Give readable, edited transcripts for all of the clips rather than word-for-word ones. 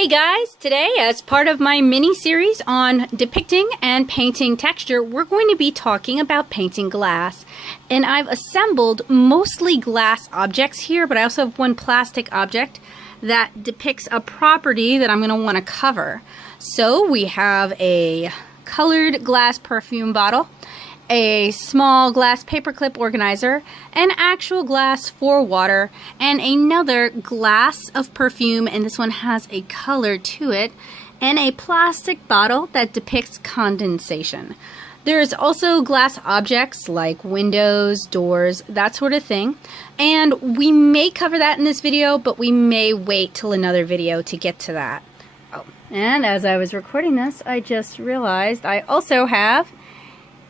Hey guys, today as part of my mini-series on depicting and painting texture, we're going to be talking about painting glass. And I've assembled mostly glass objects here, but I also have one plastic object that depicts a property that I'm going to want to cover. So we have a colored glass perfume bottle, a small glass paperclip organizer, an actual glass for water, and another glass of perfume, and this one has a color to it, and a plastic bottle that depicts condensation. There's also glass objects like windows, doors, that sort of thing, and we may cover that in this video, but we may wait till another video to get to that. Oh, and as I was recording this, I just realized I also have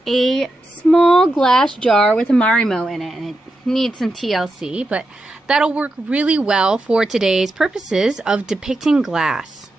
a small glass jar with a Marimo in it, and it needs some TLC, but that'll work really well for today's purposes of depicting glass.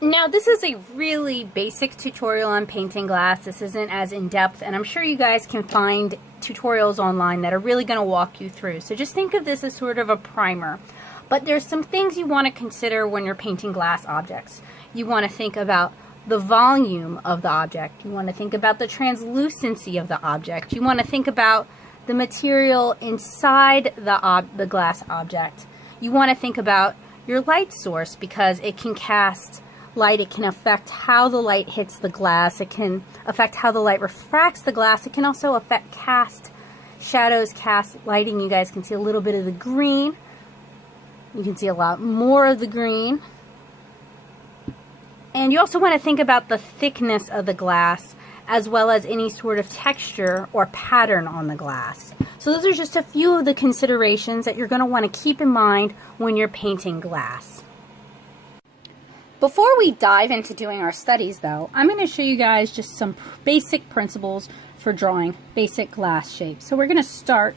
Now, this is a really basic tutorial on painting glass. This isn't as in-depth, and I'm sure you guys can find tutorials online that are really going to walk you through. So just think of this as sort of a primer. But there's some things you want to consider when you're painting glass objects. You want to think about the volume of the object. You want to think about the translucency of the object. You want to think about the material inside the glass object. You want to think about your light source because it can cast light. It can affect how the light hits the glass. It can affect how the light refracts the glass. It can also affect cast shadows, cast lighting. You guys can see a little bit of the green. You can see a lot more of the green. And you also want to think about the thickness of the glass as well as any sort of texture or pattern on the glass. So those are just a few of the considerations that you're going to want to keep in mind when you're painting glass. Before we dive into doing our studies though, I'm going to show you guys just some basic principles for drawing basic glass shapes. So we're going to start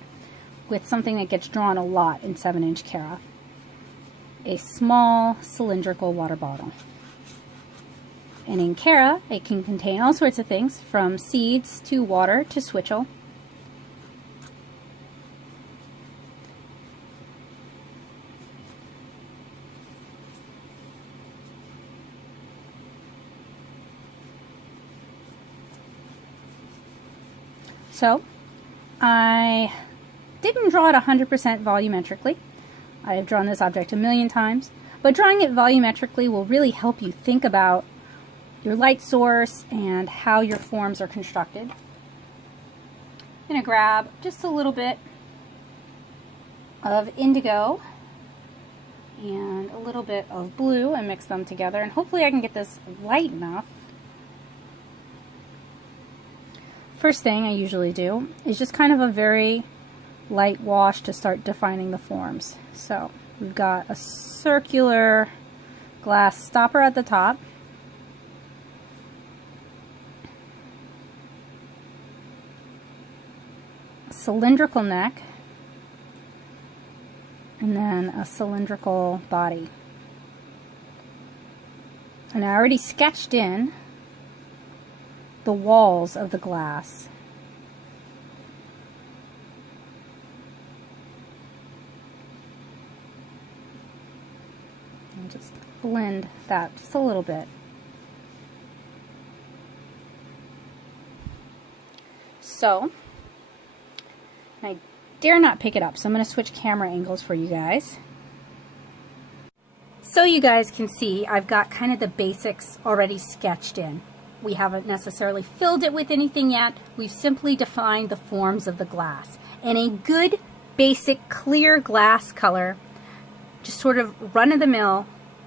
with something that gets drawn a lot in 7-inch Cara. A small cylindrical water bottle. And in Cara, it can contain all sorts of things, from seeds to water to switchel. So, I didn't draw it 100% volumetrically. I have drawn this object a million times, but drawing it volumetrically will really help you think about your light source and how your forms are constructed. I'm going to grab just a little bit of indigo and a little bit of blue and mix them together, and hopefully I can get this light enough. First thing I usually do is just kind of a very light wash to start defining the forms. So we've got a circular glass stopper at the top. Cylindrical neck, and then a cylindrical body. And I already sketched in the walls of the glass. And just blend that just a little bit. So I dare not pick it up, so I'm going to switch camera angles for you guys. So you guys can see I've got kind of the basics already sketched in. We haven't necessarily filled it with anything yet. We've simply defined the forms of the glass. And a good basic clear glass color, just sort of run-of-the-mill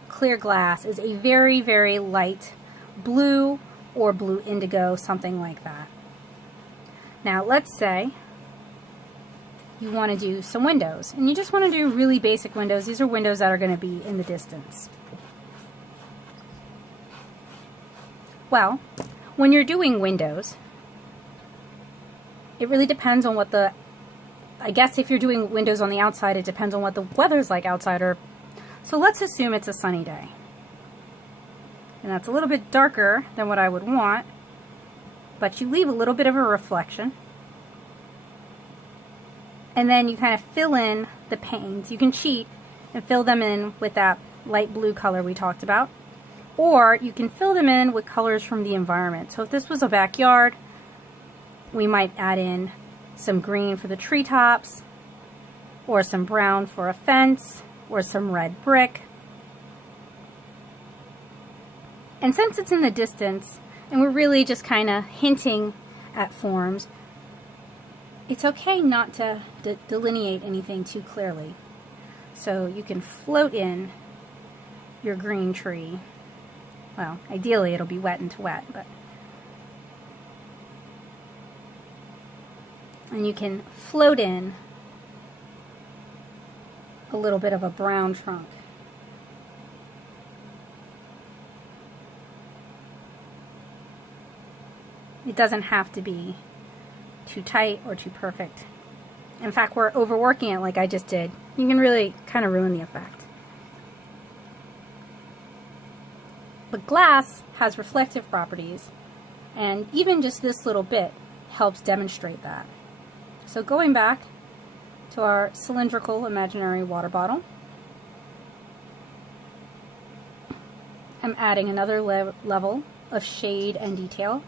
clear glass, is a very, very light blue or blue indigo, something like that. Now let's say you want to do some windows, and you just want to do really basic windows. These are windows that are going to be in the distance. Well, when you're doing windows, it really depends on what I guess if you're doing windows on the outside, it depends on what the weather's like outside. So let's assume it's a sunny day. And that's a little bit darker than what I would want, but you leave a little bit of a reflection. And then you kind of fill in the panes. You can cheat and fill them in with that light blue color we talked about. Or you can fill them in with colors from the environment. So if this was a backyard, we might add in some green for the treetops, or some brown for a fence, or some red brick. And since it's in the distance, and we're really just kind of hinting at forms, it's okay not to delineate anything too clearly. So you can float in your green tree. Well, ideally it'll be wet into wet, but. And you can float in a little bit of a brown trunk. It doesn't have to be too tight or too perfect. In fact, we're overworking it like I just did. You can really kind of ruin the effect. But glass has reflective properties, and even just this little bit helps demonstrate that. So going back to our cylindrical imaginary water bottle, I'm adding another level of shade and detail.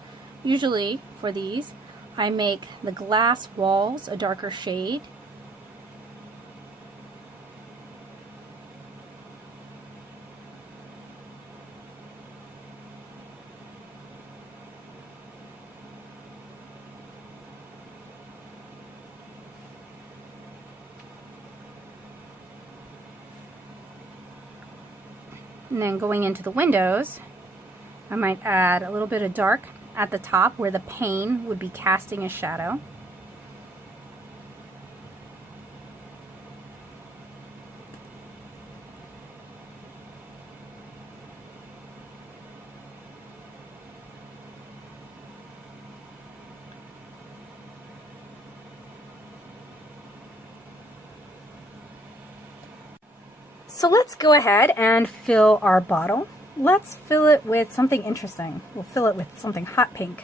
Usually for these, I make the glass walls a darker shade. And then going into the windows, I might add a little bit of dark at the top where the pane would be casting a shadow. So let's go ahead and fill our bottle. Let's fill it with something interesting. We'll fill it with something hot pink.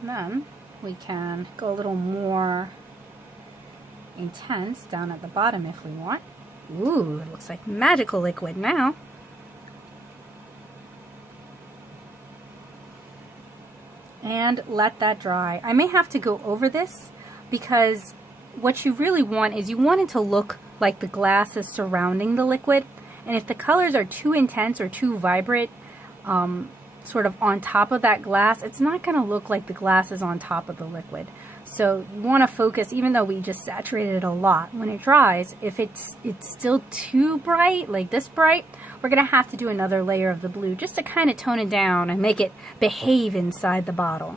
And then we can go a little more intense down at the bottom if we want. Ooh, it looks like magical liquid now. And let that dry. I may have to go over this because what you really want is you want it to look like the glass is surrounding the liquid. And if the colors are too intense or too vibrant, sort of on top of that glass, it's not going to look like the glass is on top of the liquid. So you want to focus, even though we just saturated it a lot, when it dries, if it's still too bright, like this bright, we're going to have to do another layer of the blue just to kind of tone it down and make it behave inside the bottle.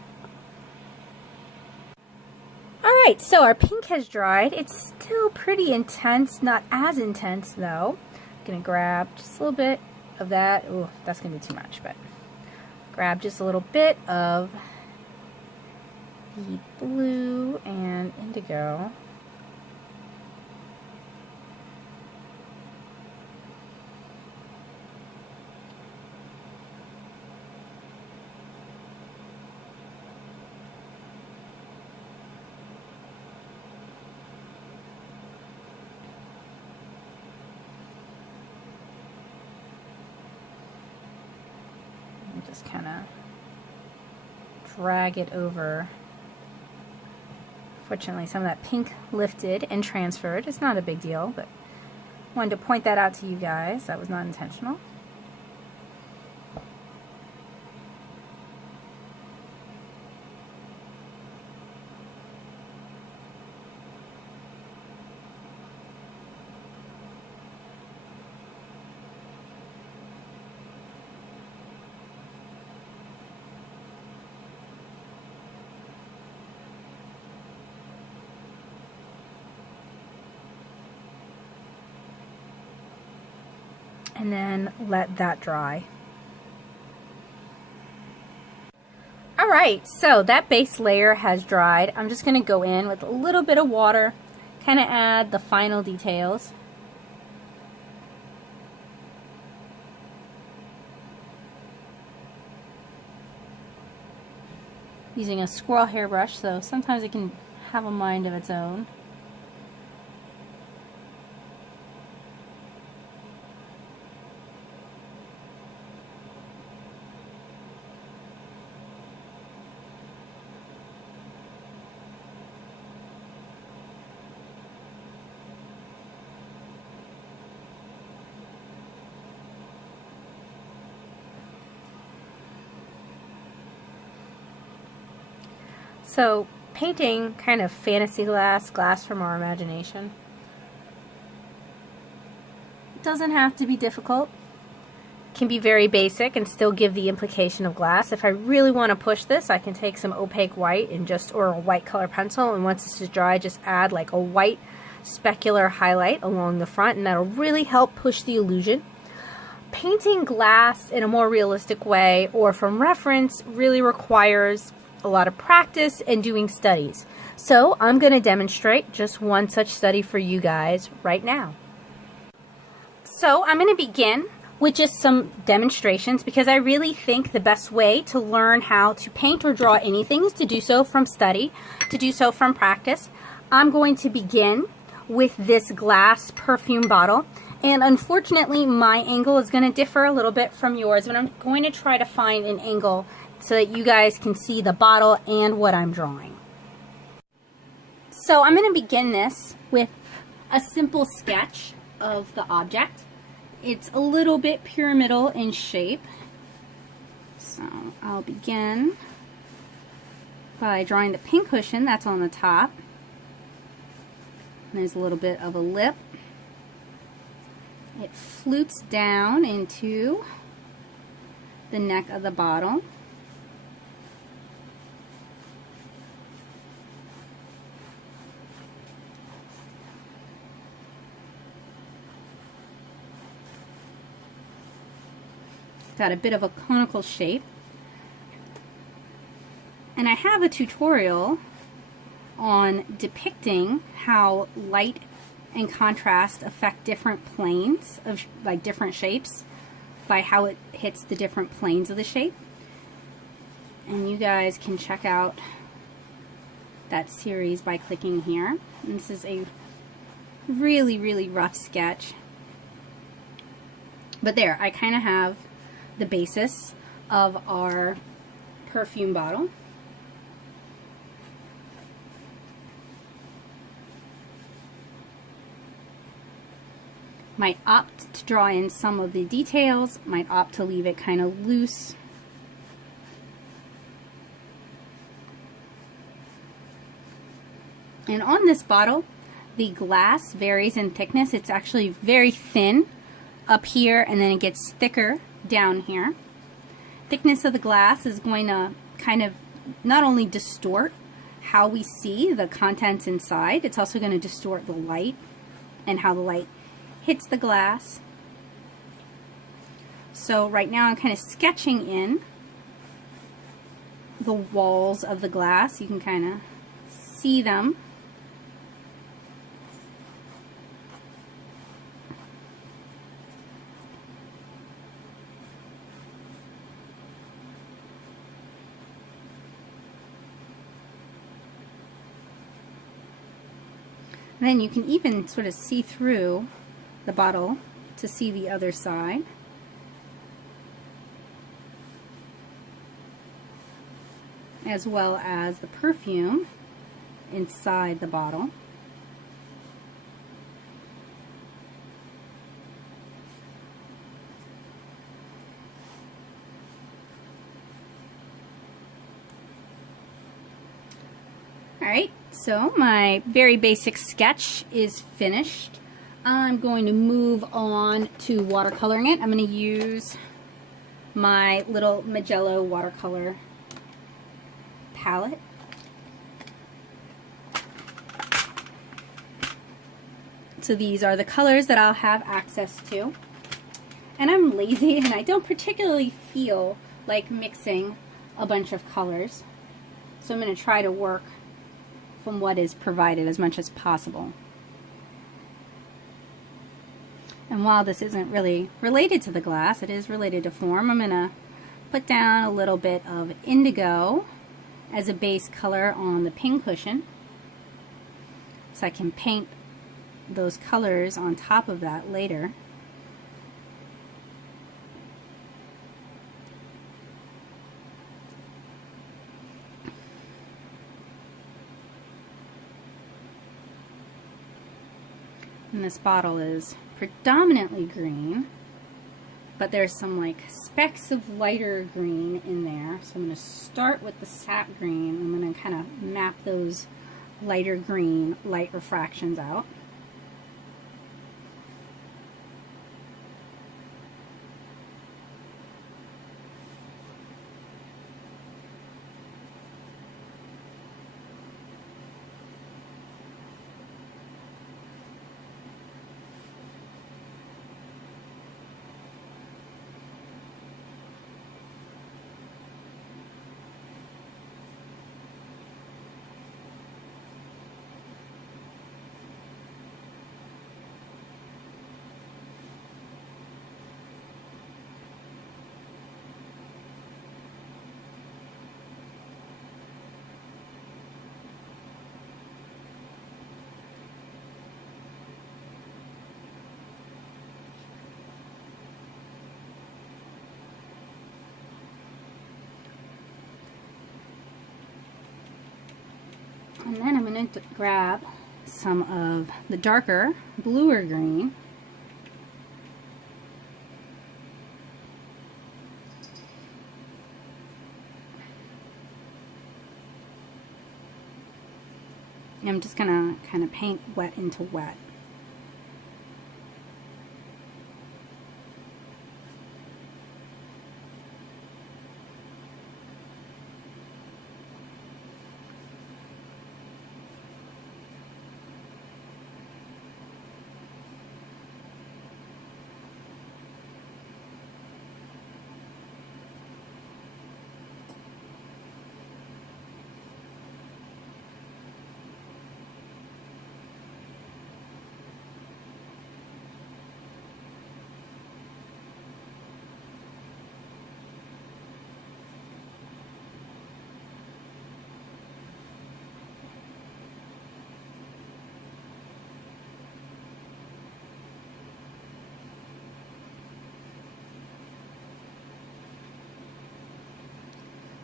Alright, so our pink has dried. It's still pretty intense, not as intense though. I'm going to grab just a little bit of that. Ooh, that's going to be too much, but grab just a little bit of the blue and indigo. Just kind of drag it over. Fortunately, some of that pink lifted and transferred. It's not a big deal, but wanted to point that out to you guys. That was not intentional. And then let that dry. Alright, Alright, so that base layer has dried. I'm just going to go in with a little bit of water, kind of add the final details. Using a squirrel hairbrush, so sometimes it can have a mind of its own. So, painting kind of fantasy glass from our imagination. It doesn't have to be difficult. It can be very basic and still give the implication of glass. If I really want to push this, I can take some opaque white and or a white color pencil, and once this is dry, just add like a white specular highlight along the front, and that'll really help push the illusion. Painting glass in a more realistic way or from reference really requires a lot of practice and doing studies. So I'm going to demonstrate just one such study for you guys right now. So I'm going to begin with just some demonstrations because I really think the best way to learn how to paint or draw anything is to do so from study, to do so from practice. I'm going to begin with this glass perfume bottle, and unfortunately my angle is going to differ a little bit from yours, but I'm going to try to find an angle so that you guys can see the bottle and what I'm drawing. So I'm going to begin this with a simple sketch of the object. It's a little bit pyramidal in shape. So I'll begin by drawing the pincushion that's on the top. And there's a little bit of a lip. It flutes down into the neck of the bottle. Got a bit of a conical shape. And I have a tutorial on depicting how light and contrast affect different planes of like different shapes by how it hits the different planes of the shape. And you guys can check out that series by clicking here. And this is a really rough sketch. But there, I kind of have the basis of our perfume bottle. Might opt to draw in some of the details, might opt to leave it kind of loose. And on this bottle, the glass varies in thickness. It's actually very thin up here, and then it gets thicker down here. Thickness of the glass is going to kind of not only distort how we see the contents inside, it's also going to distort the light and how the light hits the glass. So right now I'm kind of sketching in the walls of the glass. You can kind of see them. And then you can even sort of see through the bottle to see the other side. As well as the perfume inside the bottle. Alright, so my very basic sketch is finished. I'm going to move on to watercoloring it. I'm going to use my little Magello watercolor palette. So these are the colors that I'll have access to. And I'm lazy and I don't particularly feel like mixing a bunch of colors. So I'm going to try to work from what is provided as much as possible. And while this isn't really related to the glass, it is related to form, I'm going to put down a little bit of indigo as a base color on the pin cushion so I can paint those colors on top of that later. And this bottle is predominantly green, but there's some like specks of lighter green in there. So I'm going to start with the sap green. I'm going to kind of map those lighter green light refractions out. And then I'm going to grab some of the darker, bluer green. And I'm just going to kind of paint wet into wet.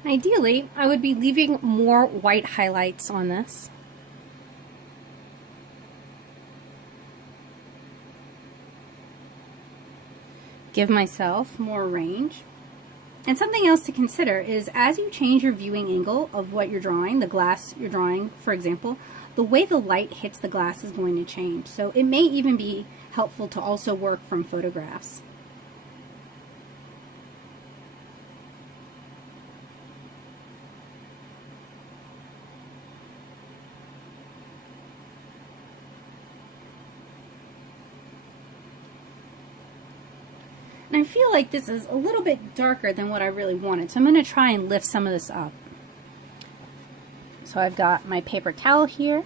Ideally, I would be leaving more white highlights on this. Give myself more range. And something else to consider is as you change your viewing angle of what you're drawing, the glass you're drawing, for example, the way the light hits the glass is going to change. So it may even be helpful to also work from photographs. And I feel like this is a little bit darker than what I really wanted, so I'm going to try and lift some of this up. So I've got my paper towel here.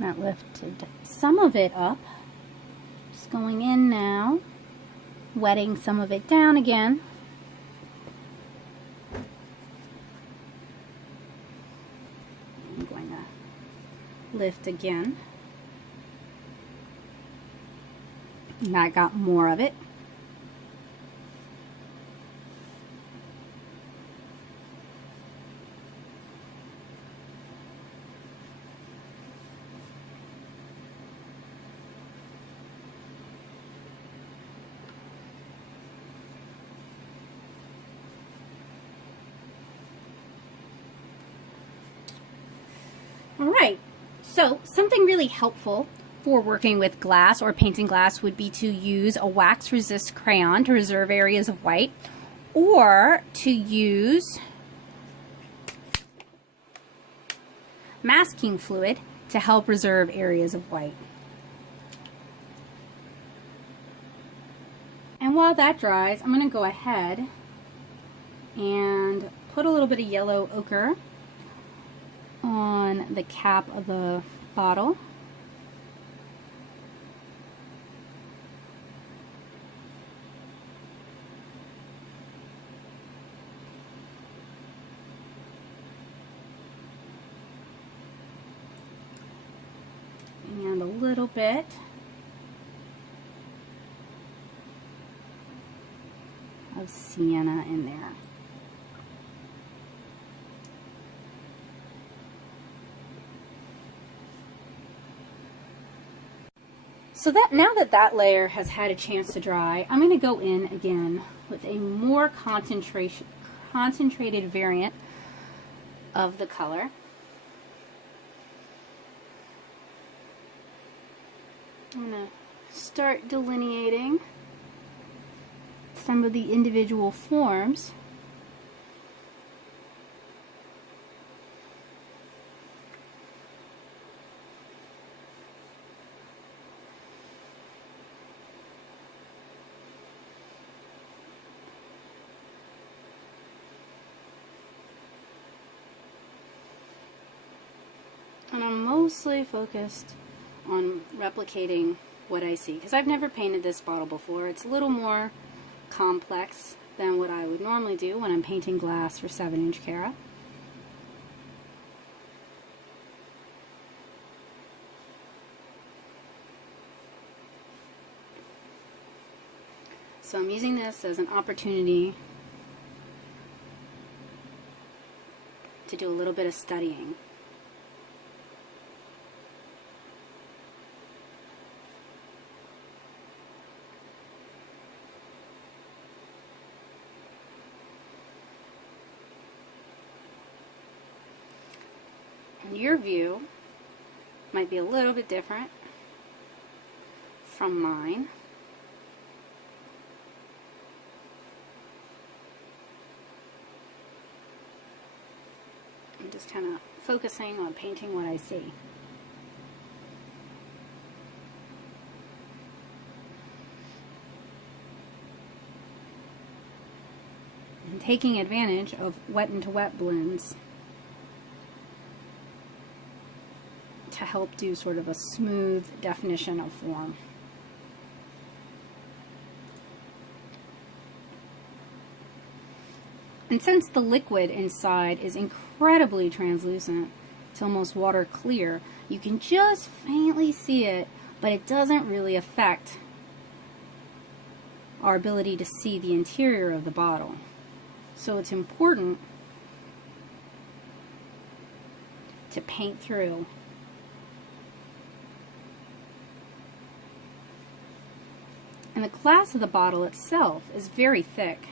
That lifted some of it up. Just going in now, wetting some of it down again. I'm going to lift again. And I got more of it. Alright, so something really helpful for working with glass or painting glass would be to use a wax resist crayon to reserve areas of white, or to use masking fluid to help reserve areas of white. And while that dries, I'm going to go ahead and put a little bit of yellow ochre on the cap of the bottle. And a little bit of sienna in there. So that now that layer has had a chance to dry, I'm going to go in again with a more concentrated variant of the color. I'm going to start delineating some of the individual forms. And I'm mostly focused on replicating what I see, because I've never painted this bottle before. It's a little more complex than what I would normally do when I'm painting glass for 7-inch Cara. So I'm using this as an opportunity to do a little bit of studying. And your view might be a little bit different from mine. I'm just kind of focusing on painting what I see. And taking advantage of wet into wet blends to help do sort of a smooth definition of form. And since the liquid inside is incredibly translucent, it's almost water clear, you can just faintly see it, but it doesn't really affect our ability to see the interior of the bottle. So it's important to paint through. And the glass of the bottle itself is very thick,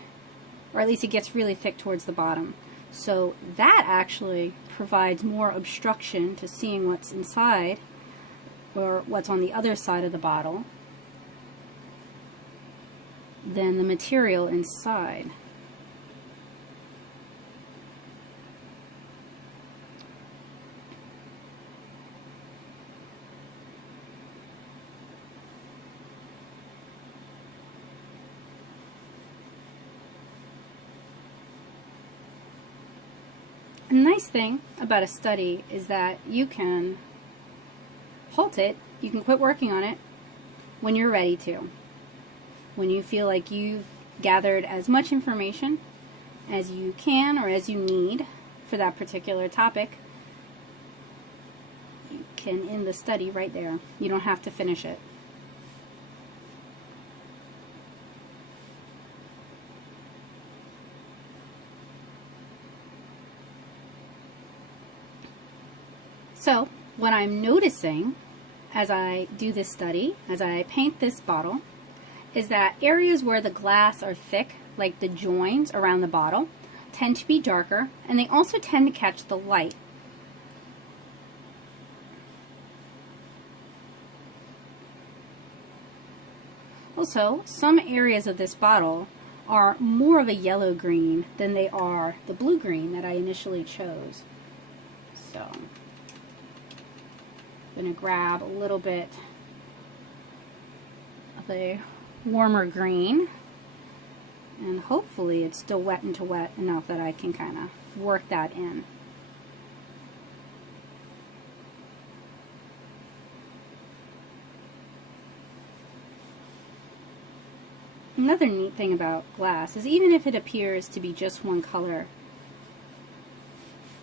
or at least it gets really thick towards the bottom. So that actually provides more obstruction to seeing what's inside or what's on the other side of the bottle than the material inside. A nice thing about a study is that you can halt it, you can quit working on it when you're ready to. When you feel like you've gathered as much information as you can or as you need for that particular topic, you can end the study right there. You don't have to finish it. So, what I'm noticing as I do this study, as I paint this bottle, is that areas where the glass are thick, like the joins around the bottle, tend to be darker, and they also tend to catch the light. Also, some areas of this bottle are more of a yellow green than they are the blue green that I initially chose. So I'm going to grab a little bit of a warmer green, and hopefully it's still wet enough that I can kind of work that in. Another neat thing about glass is even if it appears to be just one color,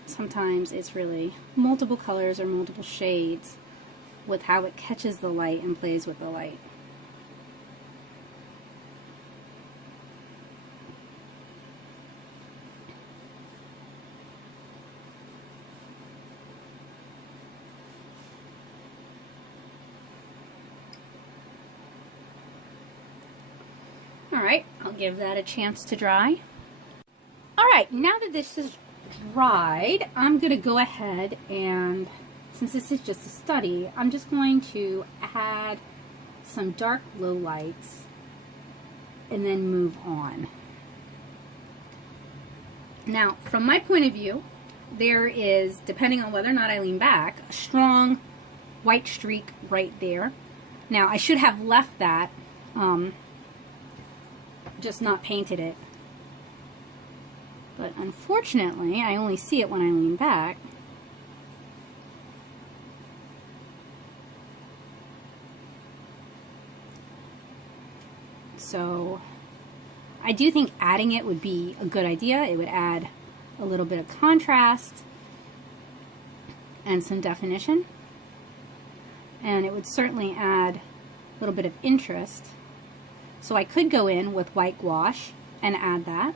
sometimes it's really multiple colors or multiple shades with how it catches the light and plays with the light. Alright, I'll give that a chance to dry. Alright, now that this is dried, I'm going to go ahead and, since this is just a study, I'm just going to add some dark low lights and then move on. Now, from my point of view, there is, depending on whether or not I lean back, a strong white streak right there. Now, I should have left that, just not painted it. But unfortunately, I only see it when I lean back. So I do think adding it would be a good idea. It would add a little bit of contrast and some definition. And it would certainly add a little bit of interest. So I could go in with white gouache and add that.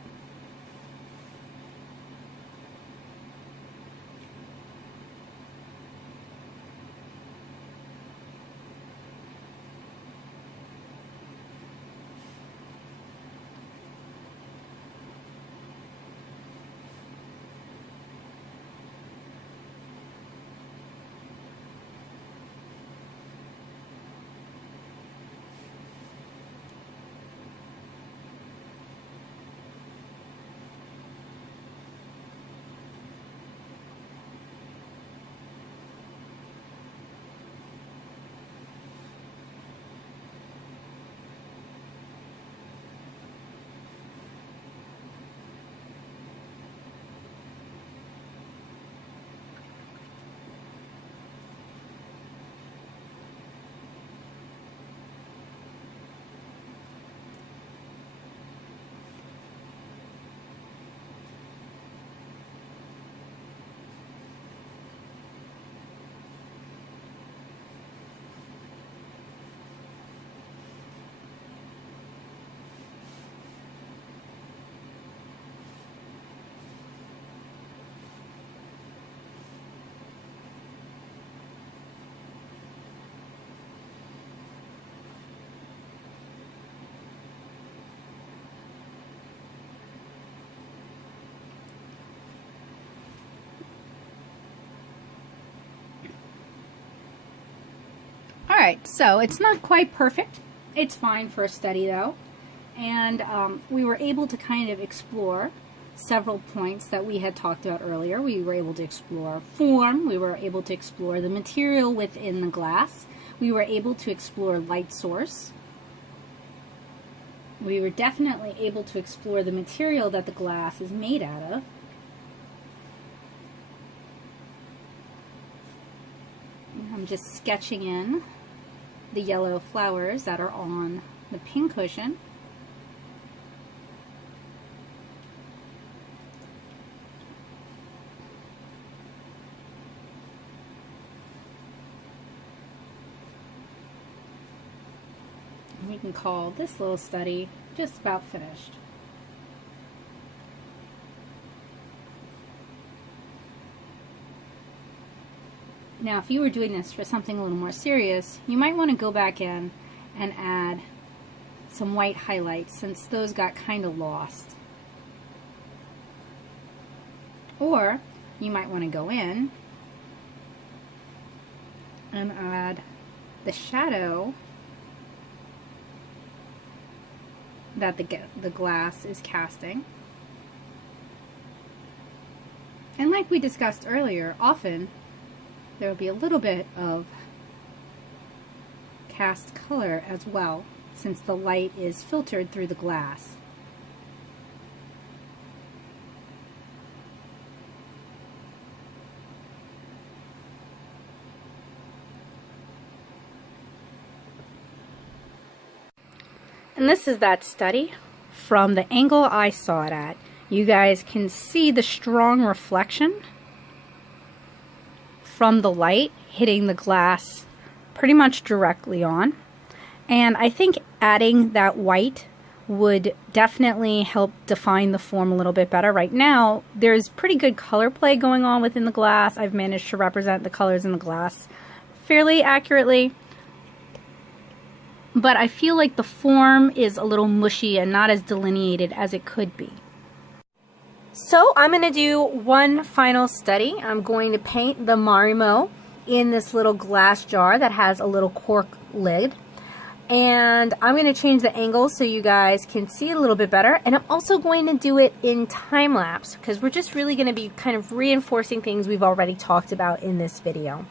Alright, so it's not quite perfect. It's fine for a study though. And we were able to kind of explore several points that we had talked about earlier. We were able to explore form. We were able to explore the material within the glass. We were able to explore light source. We were definitely able to explore the material that the glass is made out of. I'm just sketching in the yellow flowers that are on the pin cushion. And we can call this little study just about finished. Now, if you were doing this for something a little more serious, you might want to go back in and add some white highlights since those got kind of lost. Or you might want to go in and add the shadow that the glass is casting. And like we discussed earlier, often there will be a little bit of cast color as well, since the light is filtered through the glass. And this is that study from the angle I saw it at. You guys can see the strong reflection from the light hitting the glass pretty much directly on. And I think adding that white would definitely help define the form a little bit better. Right now, there's pretty good color play going on within the glass. I've managed to represent the colors in the glass fairly accurately. But I feel like the form is a little mushy and not as delineated as it could be. So I'm going to do one final study. I'm going to paint the Marimo in this little glass jar that has a little cork lid. And I'm going to change the angle so you guys can see it a little bit better. And I'm also going to do it in time lapse because we're just really going to be kind of reinforcing things we've already talked about in this video.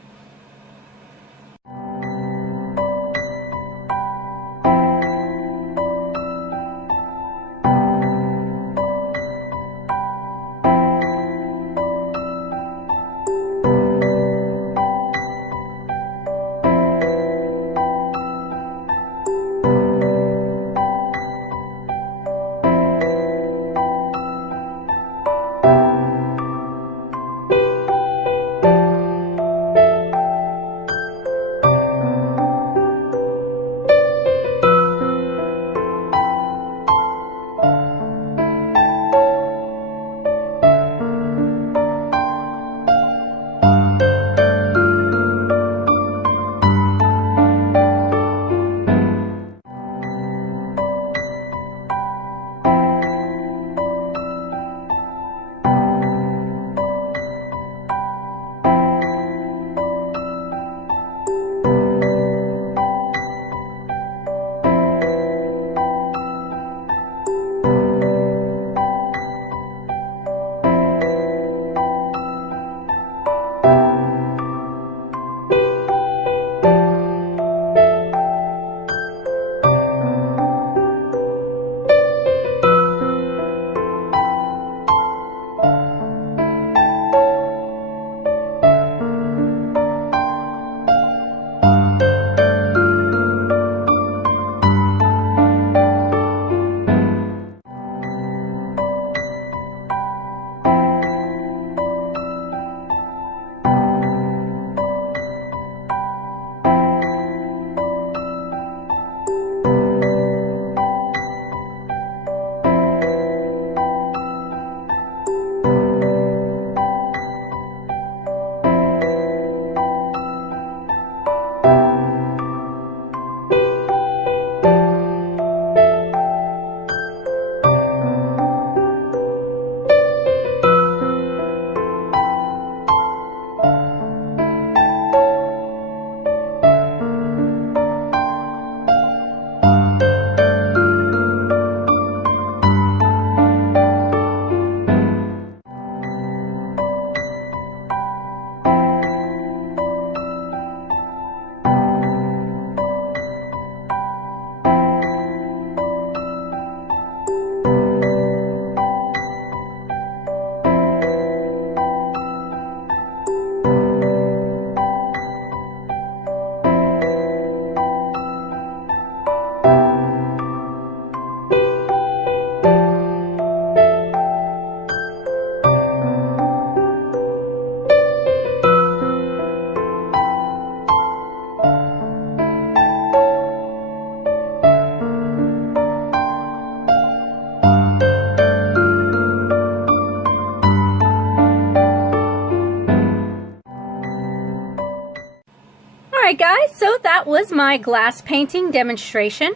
Alright guys, so that was my glass painting demonstration.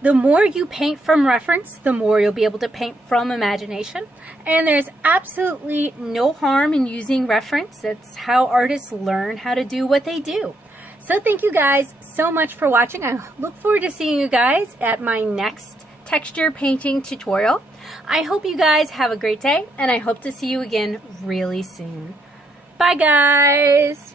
The more you paint from reference, the more you'll be able to paint from imagination. And there's absolutely no harm in using reference. It's how artists learn how to do what they do. So thank you guys so much for watching. I look forward to seeing you guys at my next texture painting tutorial. I hope you guys have a great day, and I hope to see you again really soon. Bye guys!